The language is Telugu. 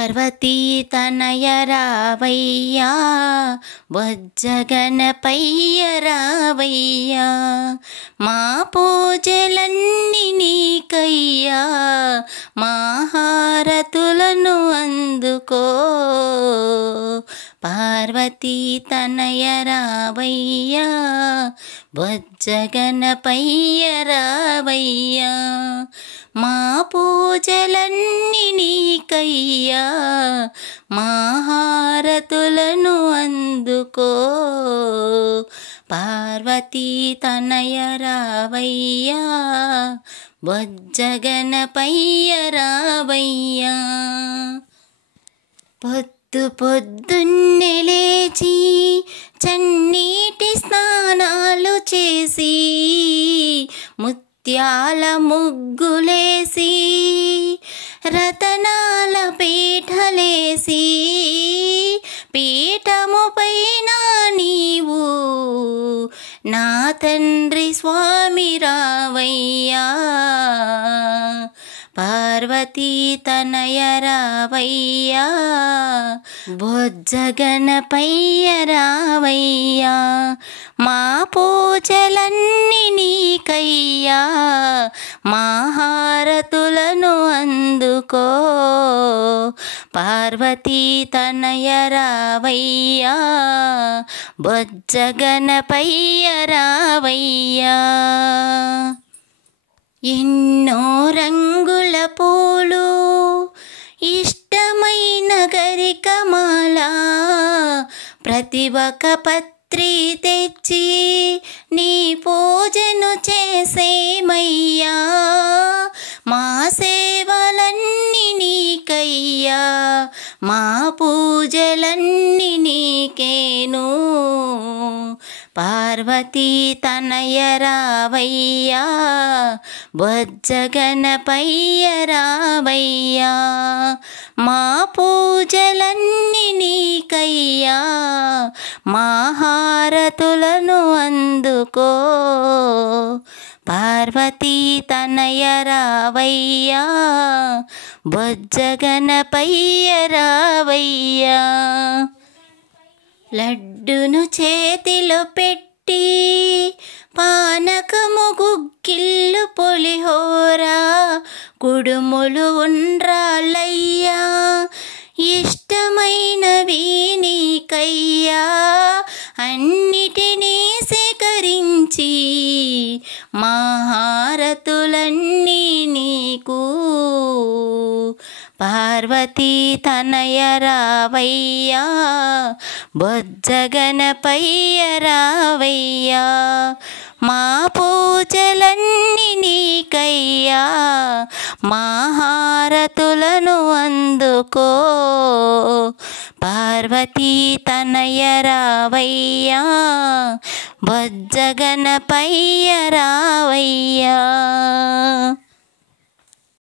పార్వతీ తనయ రావయ్యా బొజ్జగణపయ్య రావయ్యా మా పూజలన్నీ నీకయ్యా మా హారతులను అందుకో పార్వతీ తనయ రావయ్యా బొజ్జగణపయ్య రావయ్యా మా పూజలన్నీ నీకయ్యా మా హారతులను అందుకో పార్వతీ తనయ రావయ్యా బొజ్జగణపయ్య రావయ్యా పొద్దు పొద్దున్నే లేచి చన్నీటి స్నానాలు చేసి ముత్యాల ముగ్గులేసి రతనాల పీఠలేసి పీఠము పైన నీవు నా తండ్రి స్వామి రావయ్యా పార్వతీ తనయ రావయ్యా బొజ్జగణపయ్య రావయ్యా మా పూజలన్నీ నీకయ్యా మా హారతులను అందుకో పార్వతీ తనయ రావయ్యా బొజ్జగణపయ్య రావయ్యా ఎన్నో రంగుల పూలు ఇష్టమైన గరికమాల ప్రతి ఒక్క పత్రి తెచ్చి నీ పూజను చేసేమయ్యా మా సేవలన్నీ నీకయ్యా మా పూజలన్నీ నీకేను పార్వతీ తనయ రావయ్యా బొజ్జగణపయ్య రావయ్యా మా పూజలన్నీ నీకయ్యా మా హారతులను అందుకో పార్వతీ తనయ రావయ్యా బొజ్జగణపయ్య రావయ్యా లడ్డును చేతిలో పెట్టి పానకము గుగ్గిళ్ళు పులిహోర కుడుములు ఉండ్రాళ్ళయ్యా ఇష్టమైనవి నీకయ్యా అన్నిటినీ సేకరించి మా హారతులన్నీ నీకు పార్వతీ తనయ రావయ్యా బొజ్జగణపయ్య రావయ్యా మా పూజలన్నీ నీకయ్యా మా హారతులను అందుకో పార్వతీ తనయ రావయ్యా బొజ్జగణపయ్య రావయ్యా